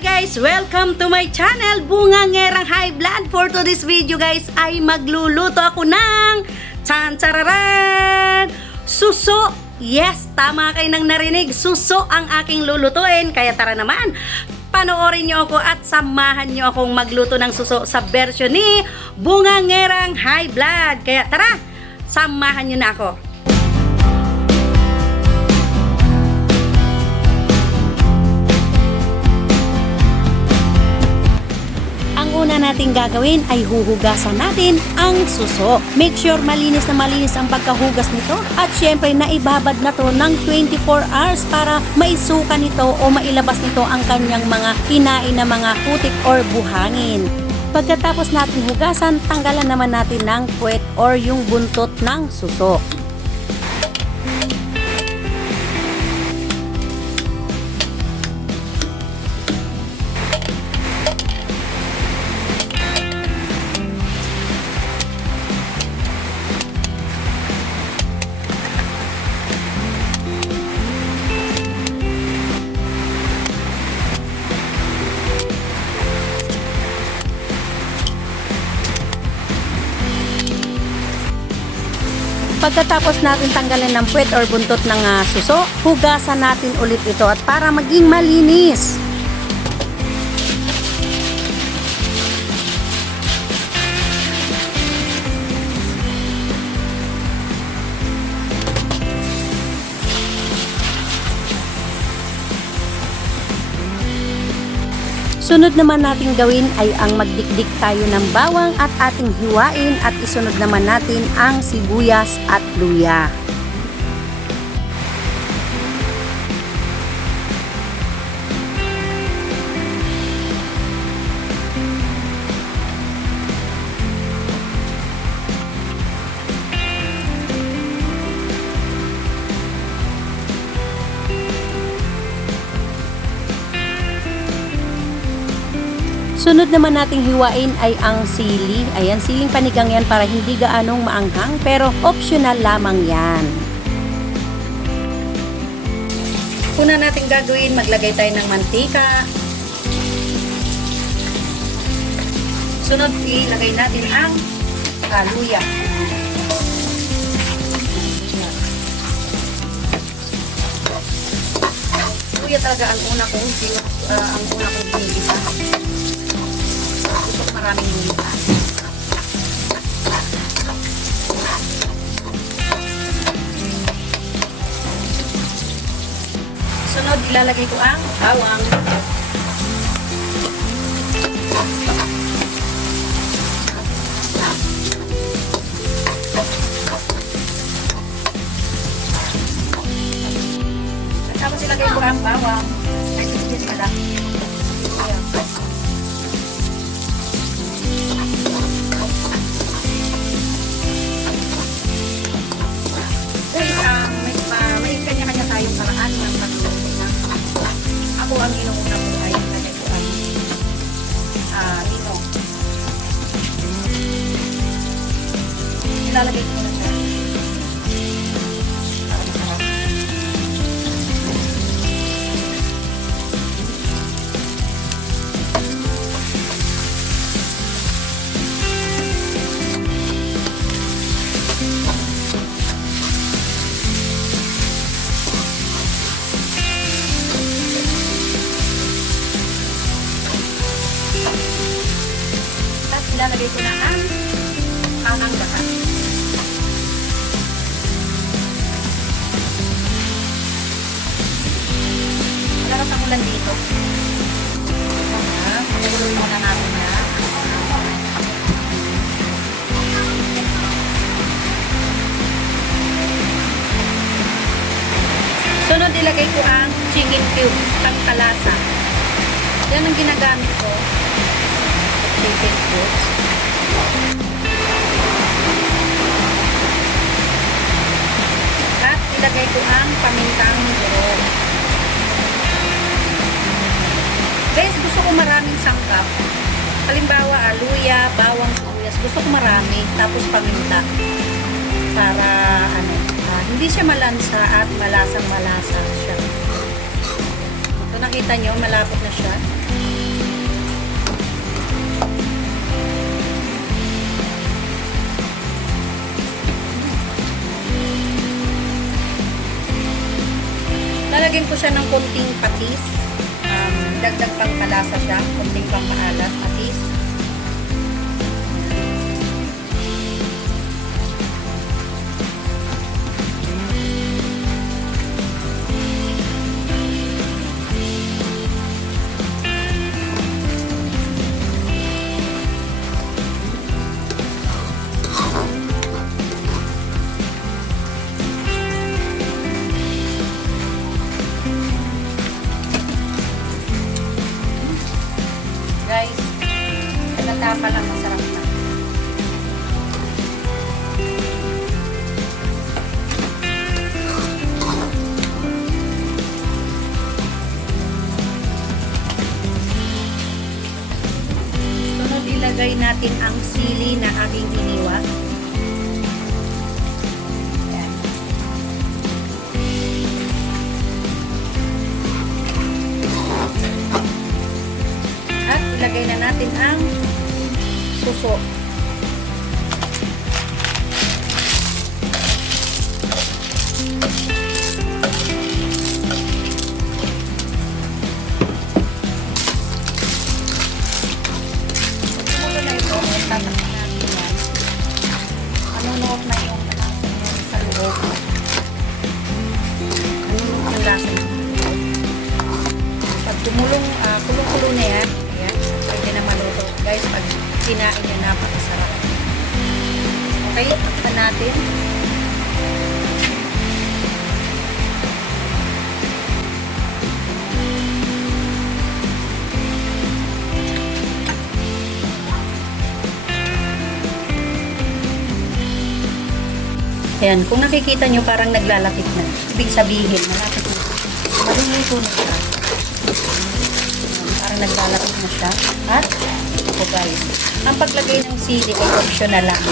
guys! Welcome to my channel, Bungangerang High Blood. For today's video guys, ay magluluto ako ng chan chararan! Suso! Yes, tama kayo nang narinig. Suso ang aking lulutuin. Kaya tara naman, panoorin nyo ako at samahan nyo akong magluto ng suso sa version ni Bungangerang High Blood. Kaya tara, samahan nyo na ako. Una nating gagawin ay huhugasan natin ang suso. Make sure malinis na malinis ang pagkahugas nito at syempre naibabad na to ng 24 hours para maisuka nito o mailabas nito ang kanyang mga kinain na mga putik or buhangin. Pagkatapos natin hugasan, tanggalan naman natin ng puwet or yung buntot ng suso. Pagkatapos natin tanggalin ng puwet or buntot ng ah, suso, hugasan natin ulit ito at para maging malinis. Sunod naman natin gawin ay ang magdikdik tayo ng bawang at ating hiwain at isunod naman natin ang sibuyas at luya. Sunod naman nating hiwain ay ang sili. Ayan, siling panigang yan para hindi gaanong maanghang pero optional lamang yan. Una nating gagawin, maglagay tayo ng mantika. Sunod, ilagay natin ang ah, luya. Luya talaga ang una kong, uh, ang una kong maraming luya. Sunod, ilalagay ko ang bawang. Ilalagay ko Malakas ang ulan dito. Pagulong muna natin na. Sunod ilagay ko ang chicken cubes, pangkalasa. Yan ang ginagamit ko chicken cubes. At ilagay ko ang pamintang Halimbawa, aluya, bawang, sibuyas. Gusto ko marami. Tapos paminta. Para, ano, uh, hindi siya malansa at malasang malasa siya. Ito nakita nyo, malapot na siya. lalagyan ko siya ng konting patis. Um, dagdag pang palasa siya, konting pang maalat. Halata pa lang masarap na. Sunod ilagay natin ang sili na aking iniwa. Ilagay na natin ang suso. Tumulong, ah, kulo-kulo na yan, ayan, pwede na maluto. Guys, pag kinain niya, napakasarap. Okay, takpan natin. Ayan, kung nakikita nyo parang naglalapit na. Ibig sabihin, malapit na. Maluluto na siya. Parang naglalapit na siya. At, ito guys, ang paglagay ng sili ay optional lang.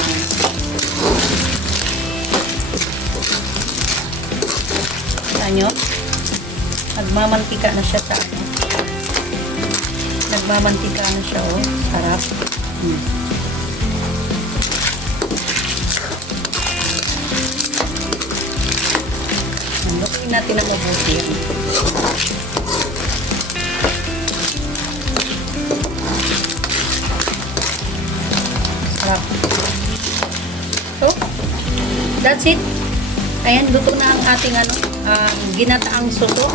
Kita nyo? Nagmamantika na siya sa ano. Nagmamantika na siya, oh. Sarap. Hmm. Lutuin natin ang mabuti. That's it. Ayan, luto na ang ating ano, um, ginataang suso.